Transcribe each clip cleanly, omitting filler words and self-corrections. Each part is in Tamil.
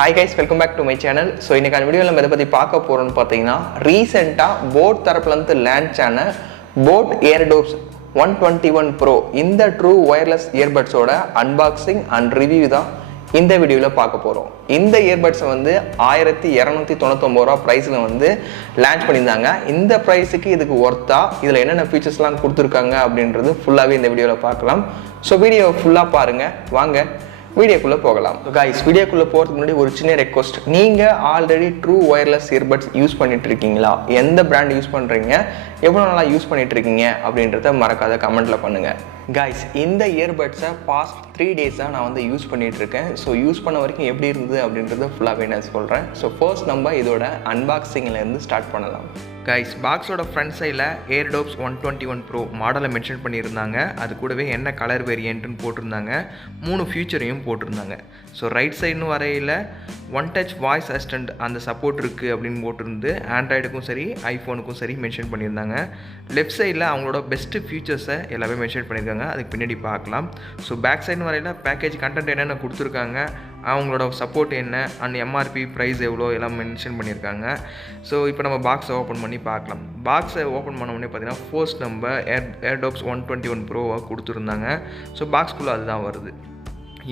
Hi guys, welcome back to my channel. So இன்னைக்கான வீடியோல நம்ம எதை பத்தி பார்க்க போறோம்னு பாத்தீங்கன்னா ரீசன்ட்டா BoAt தரப்புல இருந்து லான்ச் ஆன BoAt Airdopes 121 Pro இந்த ட்ரூ வயர்லெஸ் இயர்பட்ஸ் ஓட அன்பாக்சிங் அண்ட் ரிவ்யூ தான் இந்த வீடியோல பார்க்க போறோம். இந்த இயர்பட்ஸ் வந்து 1299 ரூபாய் பிரைஸ்ல வந்து லான்ச் பண்ணியிருந்தாங்க. இந்த பிரைஸுக்கு இதுக்கு ஒர்த்தா, இதுல என்னென்ன ஃபீச்சர்ஸ்லாம் கொடுத்துருக்காங்க அப்படின்றது ஃபுல்லாவே இந்த வீடியோல பார்க்கலாம். ஸோ வீடியோ ஃபுல்லா பாருங்க, வாங்க வீடியோக்குள்ளே போகலாம். கைஸ், வீடியோக்குள்ளே போகிறதுக்கு முன்னாடி ஒரு சின்ன ரெக்வஸ்ட். நீங்கள் already true wireless earbuds use பண்ணிட்டு இருக்கீங்களா, எந்த பிராண்ட் யூஸ் பண்ணுறீங்க, எவ்வளோ நாளாக யூஸ் பண்ணிட்டு இருக்கீங்க அப்படின்றத மறக்காத கமெண்ட்டில் பண்ணுங்கள். கைஸ், இந்த இயர்பட்ஸை பாஸ்ட் 3 டேஸாக நான் வந்து யூஸ் பண்ணிகிட்டு இருக்கேன். ஸோ யூஸ் பண்ண வரைக்கும் எப்படி இருந்தது அப்படின்றத ஃபுல்லாகவே நான் சொல்கிறேன். ஸோ ஃபர்ஸ்ட் நம்ம இதோட அன்பாக்சிங்லேருந்து ஸ்டார்ட் பண்ணலாம். கைஸ், பாக்ஸோட ஃப்ரண்ட் சைடில் Airdopes 121 Pro மாடலை மென்ஷன் பண்ணியிருந்தாங்க. அது கூடவே என்ன கலர் வேரியன்ட்னு போட்டிருந்தாங்க, 3 ஃபியூச்சரையும் போட்டிருந்தாங்க. ஸோ ரைட் சைடுன்னு வரையில் ஒன் டச் வாய்ஸ் அசிஸ்டன்ட் அந்த சப்போர்ட் இருக்குது அப்படின்னு போட்டிருந்து ஆண்ட்ராய்டுக்கும் சரி ஐஃபோனுக்கும் சரி மென்ஷன் பண்ணியிருந்தாங்க. லெஃப்ட் சைடில் அவங்களோட பெஸ்ட்டு ஃபியூச்சர்ஸை எல்லாமே மென்ஷன் பண்ணியிருக்காங்க, அதுக்கு பின்னாடி பார்க்கலாம். ஸோ பேக் சைடுன்னு வரையில் பேக்கேஜ் கண்டென்ட் என்னென்ன கொடுத்துருக்காங்க, அவங்களோட சப்போர்ட் என்ன அண்ட் எம்ஆர்பி ப்ரைஸ் எவ்வளோ எல்லாம் மென்ஷன் பண்ணியிருக்காங்க. ஸோ இப்போ நம்ம பாக்ஸை ஓப்பன் பண்ணி பார்க்கலாம். பாக்ஸை ஓப்பன் பண்ண உடனே பார்த்தீங்கன்னா ஃபர்ஸ்ட் நம்ம Airdopes 121 Pro கொடுத்துருந்தாங்க. ஸோ பாக்ஸ்குள்ளே அதுதான் வருது.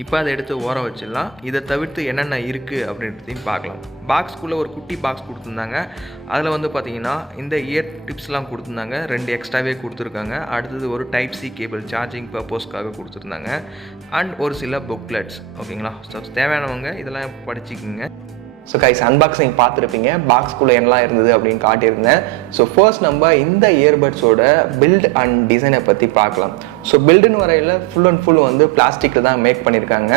இப்போ அதை எடுத்து ஓரம் வச்சிடலாம். இதை தவிர்த்து என்னென்ன இருக்குது அப்படின்றதையும் பார்க்கலாம். பாக்ஸ்குள்ளே ஒரு குட்டி பாக்ஸ் கொடுத்துருந்தாங்க. அதில் வந்து பார்த்தீங்கன்னா இந்த இயர் டிப்ஸ்லாம் கொடுத்துருந்தாங்க, 2 எக்ஸ்ட்ராவே கொடுத்துருக்காங்க. அடுத்தது ஒரு டைப் சி கேபிள் சார்ஜிங் பர்பஸ்க்காக கொடுத்துருந்தாங்க. அண்ட் ஒரு சில புக்லெட்ஸ். ஓகேங்களா, ஸோ தேவையானவங்க இதெல்லாம் படிச்சுக்கிங்க. ஸோ கைஸ், அன்பாக்சிங் பார்த்துருப்பீங்க, பாக்ஸ்குள்ளே என்னலாம் இருந்தது அப்படின்னு காட்டியிருந்தேன். ஸோ ஃபர்ஸ்ட் நம்ம இந்த இயர்பட்ஸோட பில்ட் அண்ட் டிசைனை பற்றி பார்க்கலாம். ஸோ பில்டுன்னு வரையில் ஃபுல் அண்ட் ஃபுல் வந்து பிளாஸ்டிக்கில் தான் மேக் பண்ணியிருக்காங்க.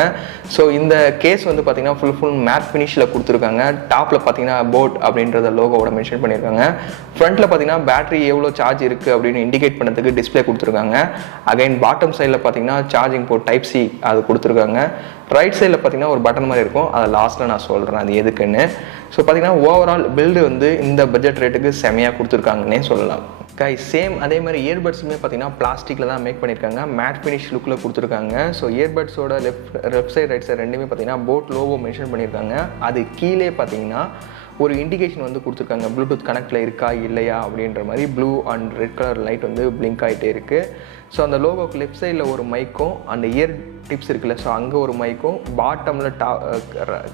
ஸோ இந்த கேஸ் வந்து பார்த்திங்கன்னா ஃபுல் மேட் ஃபினிஷில் கொடுத்துருக்காங்க. டாப்பில் பார்த்தீங்கன்னா BoAt அப்படின்றத லோகோவோட மென்ஷன் பண்ணியிருக்காங்க. ஃப்ரண்ட்டில் பார்த்தீங்கன்னா பேட்டரி எவ்வளோ சார்ஜ் இருக்குது அப்படின்னு இண்டிகேட் பண்ணதுக்கு டிஸ்பிளே கொடுத்துருக்காங்க. அகைன் பாட்டம் சைடில் பார்த்தீங்கன்னா சார்ஜிங் போர்ட் டைப் சி அது கொடுத்துருக்காங்க. ரைட் சைடில் பார்த்தீங்கன்னா ஒரு பட்டன் மாதிரி இருக்கும், அதை லாஸ்ட்டில் நான் சொல்கிறேன் அது எதுக்குன்னு. ஸோ பார்த்தீங்கன்னா ஓவரால் பில்டு வந்து இந்த பட்ஜெட் ரேட்டுக்கு செமையாக கொடுத்துருக்காங்கன்னே சொல்லலாம். கைஸ், சேம் அதே மாதிரி இயர்பட்ஸுமே பார்த்தீங்கன்னா பிளாஸ்டிக்கில் தான் மேக் பண்ணியிருக்காங்க, மேட் ஃபினிஷ் லுக்கில் கொடுத்துருக்காங்க. ஸோ இயர்பட்ஸோட லெஃப்ட் சைடு ரைட் சைடு ரெண்டுமே பார்த்தீங்கன்னா BoAt லோகோ மென்ஷன் பண்ணியிருக்காங்க. அது கீழே பார்த்தீங்கன்னா ஒரு இண்டிகேஷன் வந்து கொடுத்துருக்காங்க, ப்ளூடூத் கனெக்டில் இருக்கா இல்லையா அப்படின்ற மாதிரி blue and red colour light வந்து பிளிங்க் ஆகிட்டே இருக்குது. ஸோ அந்த லோகோக்கு லெஃப்ட் சைடில் ஒரு மைக்கும், அந்த இயர் டிப்ஸ் இருக்குல்ல, ஸோ அங்கே ஒரு மைக்கும், பாட்டமில்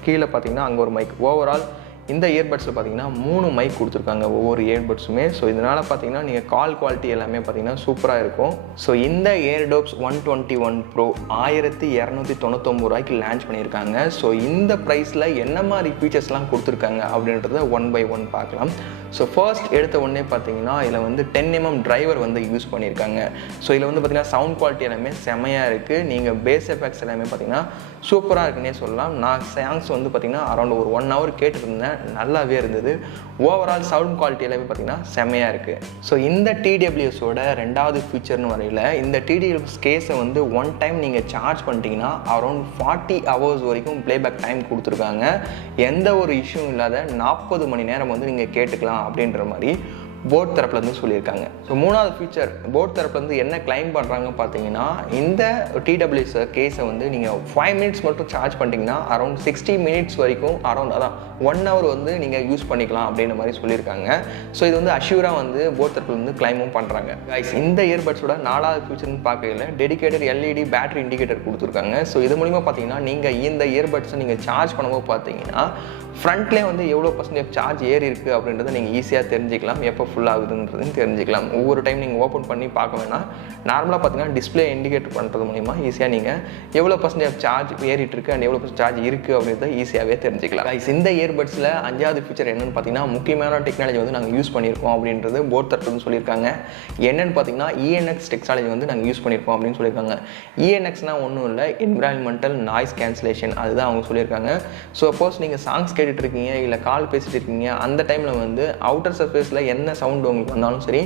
கீழே பார்த்தீங்கன்னா அங்கே ஒரு மைக். ஓவரால் இந்த இயர்பட்ஸில் பார்த்தீங்கன்னா 3 மைக் கொடுத்துருக்காங்க ஒவ்வொரு இயர்பட்ஸுமே. ஸோ இதனால் பார்த்தீங்கன்னா நீங்கள் கால் குவாலிட்டி எல்லாமே பார்த்தீங்கன்னா சூப்பராக இருக்கும். ஸோ இந்த Airdopes 121 Pro 1299 ரூபாய்க்கு லான்ச் பண்ணியிருக்காங்க. ஸோ இந்த ப்ரைஸில் என்ன மாதிரி ஃபீச்சர்ஸ்லாம் கொடுத்துருக்காங்க அப்படின்றத 1 by 1 பார்க்கலாம். ஸோ ஃபர்ஸ்ட் எடுத்த உடனே பார்த்தீங்கன்னா இதில் வந்து 10mm டிரைவர் வந்து யூஸ் பண்ணியிருக்காங்க. ஸோ இதில் வந்து பார்த்தீங்கன்னா சவுண்ட் குவாலிட்டி எல்லாமே செமையாக இருக்குது. நீங்கள் பேஸ் எஃபெக்ட்ஸ் எல்லாமே பார்த்தீங்கன்னா சூப்பராக இருக்குன்னே சொல்லலாம். நான் சாங்ஸ் வந்து பார்த்தீங்கன்னா அரௌண்ட் ஒரு 1 hour கேட்டுருந்தேன், நல்லாவே இருந்தது. ஓவரால் சவுண்ட் குவாலிட்டி எல்லாமே பார்த்தீங்கன்னா செமையாக இருக்குது. ஸோ இந்த TWSோட 2வது ஃபீச்சர்னு வரையில் இந்த TWS கேஸை வந்து ஒன் டைம் நீங்கள் சார்ஜ் பண்ணிட்டீங்கன்னா அரௌண்ட் 40 hours வரைக்கும் ப்ளேபேக் டைம் கொடுத்துருக்காங்க. எந்த ஒரு இஷ்யூவும் இல்லாத 40 மணி நேரம் வந்து நீங்கள் கேட்டுக்கலாம் அப்படின்ற மாதிரி BoAt தரப்புலேருந்து சொல்லியிருக்காங்க. ஸோ 3வது ஃபீச்சர் BoAt தரப்புலேருந்து என்ன கிளைம் பண்ணுறாங்க பார்த்தீங்கன்னா, இந்த TWS கேஸை வந்து நீங்கள் 5 minutes மட்டும் சார்ஜ் பண்ணிட்டீங்கன்னா அரௌண்ட் 60 minutes வரைக்கும் அதான் 1 hour வந்து நீங்கள் யூஸ் பண்ணிக்கலாம் அப்படின்ற மாதிரி சொல்லியிருக்காங்க. ஸோ இது வந்து அஷ்யூராக வந்து BoAt தரப்புலேருந்து கிளைமும் பண்ணுறாங்க. கைஸ், இந்த இயர்பட்ஸோட 4வது ஃபீச்சர்னு பார்க்கல டெடிகேட்டட் LED பேட்டரி இண்டிகேட்டர் கொடுத்துருக்காங்க. ஸோ இது மூலிமா பார்த்தீங்கன்னா நீங்கள் இந்த இயர்பட்ஸை நீங்கள் சார்ஜ் பண்ணும்போது பார்த்தீங்கன்னா ஃப்ரண்ட்லேயே வந்து எவ்வளோ % சார்ஜ் ஏறி இருக்குது அப்படின்றத நீங்கள் ஈஸியாக தெரிஞ்சிக்கலாம், எப்போ ஃபுல் ஆகுதுன்றதையும் தெரிஞ்சிக்கலாம். ஒவ்வொரு டைம் நீங்கள் ஓப்பன் பண்ணி பார்க்க வேணாம். நார்மலாக பார்த்தீங்கன்னா டிஸ்பிளே இண்டிகேட் பண்ணுறது மூலிமா ஈஸியாக நீங்கள் எவ்வளோ % சார்ஜ் ஏறிட்டு இருக்குது அண்ட் எவ்வளோ சார்ஜ் இருக்குது அப்படின்றத ஈஸியாகவே தெரிஞ்சிக்கலாம். இந்த இயர்பட்ஸில் 5வது ஃபீச்சர் என்னென்னு பார்த்தீங்கன்னா முக்கியமான டெக்னாலஜி வந்து நாங்கள் யூஸ் பண்ணியிருக்கோம் அப்படின்றது BoAt தரப்புன்னு சொல்லியிருக்காங்க. என்னென்னு பார்த்தீங்கன்னா ENx டெக்னாலஜி வந்து நாங்கள் யூஸ் பண்ணியிருக்கோம் அப்படின்னு சொல்லியிருக்காங்க. ENxனால் ஒன்றும் இல்லை, என்விரான்மெண்டல் நாய்ஸ் கேன்சலேஷன், அதுதான் அவங்க சொல்லியிருக்காங்க. ஸோ சப்போஸ் நீங்கள் சாங்ஸ் கேட்டுட்டு இருக்கீங்க இல்லை கால் பேசிட்டு இருக்கீங்க, அந்த டைமில் வந்து அவுட்டர் சர்ஃபேஸில் என்ன சவுண்ட் உங்களுக்கு வந்தாலும் சரி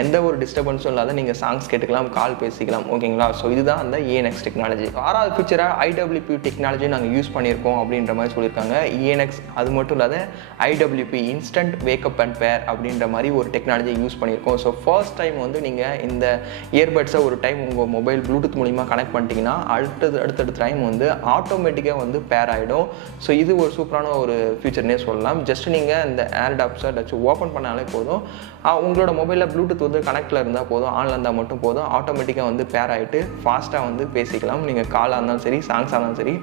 எந்த ஒரு டிஸ்டர்பன்ஸும் இல்லாத நீங்கள் சாங்ஸ் கேட்டுக்கலாம், கால் பேசிக்கலாம். ஓகேங்களா? ஸோ இதுதான் அந்த ENx டெக்னாலஜி. 6வது ஃபீச்சராக IWP டெக்னாலஜி நாங்கள் யூஸ் பண்ணியிருக்கோம் அப்படின்ற மாதிரி சொல்லியிருக்காங்க. ENx அது மட்டும் இல்லாத IWP இன்ஸ்டன்ட் வேக்கப் அண்ட் பேர் அப்படின்ற மாதிரி ஒரு டெக்னாலஜி யூஸ் பண்ணியிருக்கோம். ஸோ ஃபர்ஸ்ட் டைம் வந்து நீங்கள் இந்த இயர்பட்ஸை ஒரு டைம் உங்கள் மொபைல் ப்ளூடூத் மூலிமா கனெக்ட் பண்ணிட்டீங்கன்னா அடுத்தடுத்த டைம் வந்து ஆட்டோமேட்டிக்காக வந்து பேர் ஆகிடும். ஸோ இது ஒரு சூப்பரான ஒரு ஃபீச்சர்னே சொல்லலாம். ஜஸ்ட் நீங்கள் இந்த ஏர்டாப்ஸை ஓப்பன் பண்ணாலே போதும், உங்களோட மொபைலில் ப்ளூடூத் வந்து கனெக்டில் இருந்தால் போதும், ஆன்ல இருந்தால் மட்டும் போதும், ஆட்டோமேட்டிக்காக வந்து பேர் ஆகிட்டு ஃபாஸ்ட்டாக வந்து பேசிக்கலாம். நீங்கள் காலாக இருந்தாலும் சரி, சாங்ஸாக இருந்தாலும் சரி,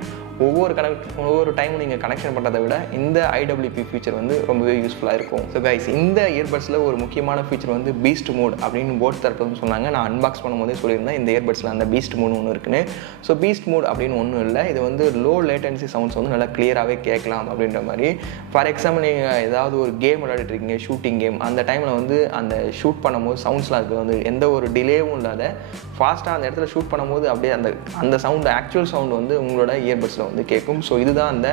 ஒவ்வொரு டைமும் நீங்கள் கனெக்ஷன் பண்ணுறதை விட இந்த IWP ஃபீச்சர் வந்து ரொம்பவே யூஸ்ஃபுல்லாக இருக்கும். ஸோ கைஸ், இந்த இயர்பட்ஸில் ஒரு முக்கியமான ஃபீச்சர் வந்து பீஸ்ட் மோட் அப்படின்னு போட் தரப்புன்னு சொன்னாங்க. நான் அன்பாக்ஸ் பண்ணும்போதே சொல்லியிருந்தேன் இந்த இயர்பட்ஸில் அந்த பீஸ்ட் மோட் ஒன்று இருக்குன்னு. ஸோ பீஸ்ட் மோட் அப்படின்னு ஒன்றும் இல்லை, இது வந்து லோ லேட்டன்சி சவுண்ட்ஸ் வந்து நல்லா கிளியராகவே கேட்கலாம் அப்படின்ற மாதிரி. ஃபார் எக்ஸாம்பிள் நீங்கள் ஏதாவது ஒரு கேம் விளையாடிட்டு இருக்கீங்க, ஷூட்டிங் கேம், அந்த டைமில் வந்து அந்த ஷூட் பண்ணும்போது சவுண்ட்ஸ்லாம் இருக்குது வந்து எந்த ஒரு டிலேவும் இல்லாத ஃபாஸ்ட்டாக அந்த இடத்துல ஷூட் பண்ணும்போது அப்படியே அந்த சவுண்டு ஆக்சுவல் சவுண்டு வந்து உங்களோட இயர்பட்ஸில் வந்து கேட்கும். ஸோ இதுதான் அந்த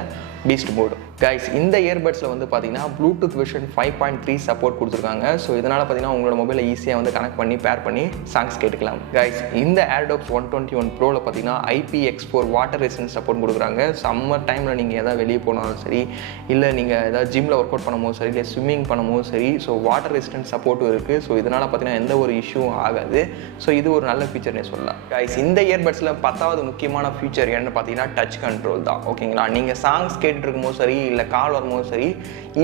பீஸ்ட் மோட். கைஸ், இந்த இயர்பட்ஸில் வந்து பார்த்தீங்கன்னா ப்ளூடூத் வெர்ஷன் 5.3 சப்போர்ட் கொடுத்துருக்காங்க. ஸோ இதனால் பார்த்தீங்கன்னா உங்களோட மொபைலை ஈஸியாக வந்து கனெக்ட் பண்ணி பேர் பண்ணி சாங்ஸ் கேட்டுக்கலாம். கைஸ், இந்த ஏர்டோப்ஸ் 121 ப்ரோவில் பார்த்தீங்கன்னா IPX4 வாட்டர் ரெசிஸ்டன்ஸ் சப்போர்ட் கொடுக்குறாங்க. சம்மர் டைமில் நீங்கள் எதாவது வெளியே போனாலும் சரி, இல்லை நீங்கள் ஏதாவது ஜிம்மில் ஒர்க் அவுட் பண்ணும்போது சரி, இல்லை ஸ்விம்மிங் பண்ணும்போது சரி, ஸோ வாட்டர் ரெசிஸ்டன்ஸ் சப்போர்ட்டும் இருக்குது. ஸோ இதனால் பார்த்தீங்கன்னா எந்த ஒரு இஷ்யூவும் ஆகாது. ஸோ இது ஒரு நல்ல ஃபீச்சர்னே சொல்லலாம். கைஸ், இந்த இயர்பட்ஸில் 10வது முக்கியமான ஃபீச்சர் என்னன்னு பார்த்தீங்கன்னா டச் கண்ட்ரோல் தான். ஓகேங்களா? நீங்கள் சாங்ஸ் கேட்டுட்டு இருக்கும்போது சரி, இல்லை கால் வரும்போது சரி,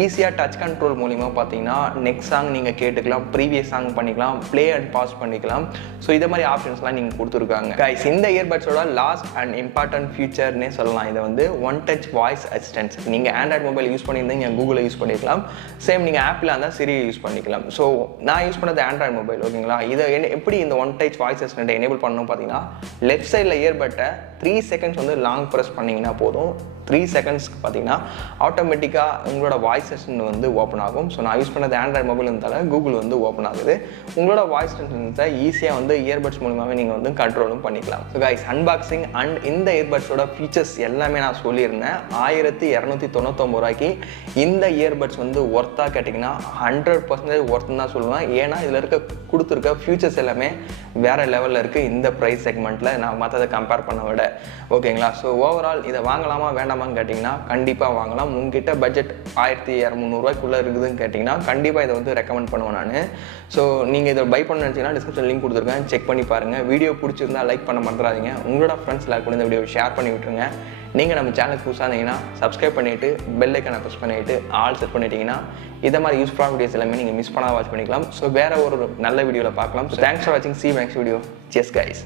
ஈஸியாக டச் கண்ட்ரோல் மூலிமா பார்த்தீங்கன்னா நெக்ஸ்ட் சாங் நீங்கள் கேட்டுக்கலாம், ப்ரீவியஸ் சாங் பண்ணிக்கலாம், ப்ளே அண்ட் பாஸ் பண்ணிக்கலாம். ஸோ இதை மாதிரி ஆப்ஷன்ஸ்லாம் நீங்கள் கொடுத்துருக்காங்க. கைஸ், இந்த இயர்பட்ஸோட லாஸ்ட் அண்ட் இம்பார்ட்டன்ட் ஃபீச்சர்னே சொல்லலாம். இதை வந்து ஒன் டச் வாய்ஸ் அசிஸ்டன்ஸ். நீங்கள் ஆண்ட்ராய்ட் மொபைல் யூஸ் பண்ணியிருந்தீங்க, கூகுளை யூஸ் பண்ணிக்கலாம். சேம் நீங்கள் ஆப்பில் இருந்தால் சிரி யூஸ் பண்ணிக்கலாம். ஸோ நான் யூஸ் பண்ணது ஆண்ட்ராய்ட் மொபைல். ஓகேங்களா? இதை எப்படி இந்த ஒன் டச் வாய்ஸ் அசிஸ்டன்ட்டை எனேபிள் பண்ணணும் பார்த்தீங்கன்னா, லெஃப்ட் சைடில் இயர்பட்டை 3 செகண்ட்ஸ் வந்து லாங் ப்ரெஸ் பண்ணிங்கன்னா போதும். 3 செகண்ட்ஸ்க்கு பார்த்தீங்கன்னா ஆட்டோமேட்டிக்காக உங்களோட வாய்ஸ் அசிஸ்டன்ட் வந்து ஓப்பன் ஆகும். ஸோ நான் யூஸ் பண்ணது ஆண்ட்ராய்ட் மொபைல் இருந்தாலும் கூகுள் வந்து ஓப்பன் ஆகுது. உங்களோட வாய்ஸ் அசிஸ்டன்ட்டை ஈஸியாக வந்து இயர்பட்ஸ் மூலமாகவே நீங்கள் வந்து கண்ட்ரோலும் பண்ணிக்கலாம். ஸோ கைஸ், அன்பாக்சிங் அண்ட் இந்த இயர்பட்ஸோட ஃபீச்சர்ஸ் எல்லாமே நான் சொல்லியிருந்தேன். 1299 ரூபாய்க்கு இந்த இயர்பட்ஸ் வந்து ஒர்த்தாக கேட்டிங்கன்னா 100% ஒர்த்துன்னு தான் சொல்லுவேன். ஏன்னா இதில் கொடுத்துருக்க ஃபியூச்சர்ஸ் எல்லாமே வேறு லெவலில் இருக்குது இந்த ப்ரைஸ் செக்மெண்ட்டில் நான் மற்றதை கம்பேர் பண்ண விட. ஓகேங்களா? ஸோ ஓவரால் இதை வாங்கலாமா வேண்டாமான்னு கேட்டிங்கன்னா கண்டிப்பாக வாங்கலாம். உங்ககிட்ட பட்ஜெட் 1200 ரூபாய்க்குள்ளே இருக்குதுன்னு கேட்டிங்கன்னா கண்டிப்பாக இதை வந்து ரெக்கமெண்ட் பண்ணுவேன் நான். ஸோ நீங்கள் இதை பை பண்ண நினச்சிங்கன்னா டிஸ்கிரிப்ஷன் லிங்க் கொடுத்துருக்கேன், செக் பண்ணி பாருங்கள். வீடியோ பிடிச்சிருந்தா லைக் பண்ண மறந்துடாதீங்க. உங்களோட ஃப்ரெண்ட்ஸ் எல்லாருக்கும் இந்த வீடியோ ஷேர் பண்ணி விட்டுருங்க. நீங்கள் நம்ம சேனலுக்கு புதுசாக இருந்தீங்கன்னா சப்ஸ்கிரைப் பண்ணிவிட்டு பெல் ஐக்கானை ப்ரெஸ் பண்ணிவிட்டு ஆல் செட் பண்ணிட்டீங்கன்னா இதை மாதிரி யூஸ்ஃபுல்லான வீடியோஸ் எல்லாமே நீங்கள் மிஸ் பண்ணால் வாட்ச் பண்ணிக்கலாம். ஸோ வேறு ஒரு நல்ல வீடியோவில் பார்க்கலாம். ஸோ தேங்க்ஸ் ஃபார் வாட்சிங். See you next video. Cheers guys.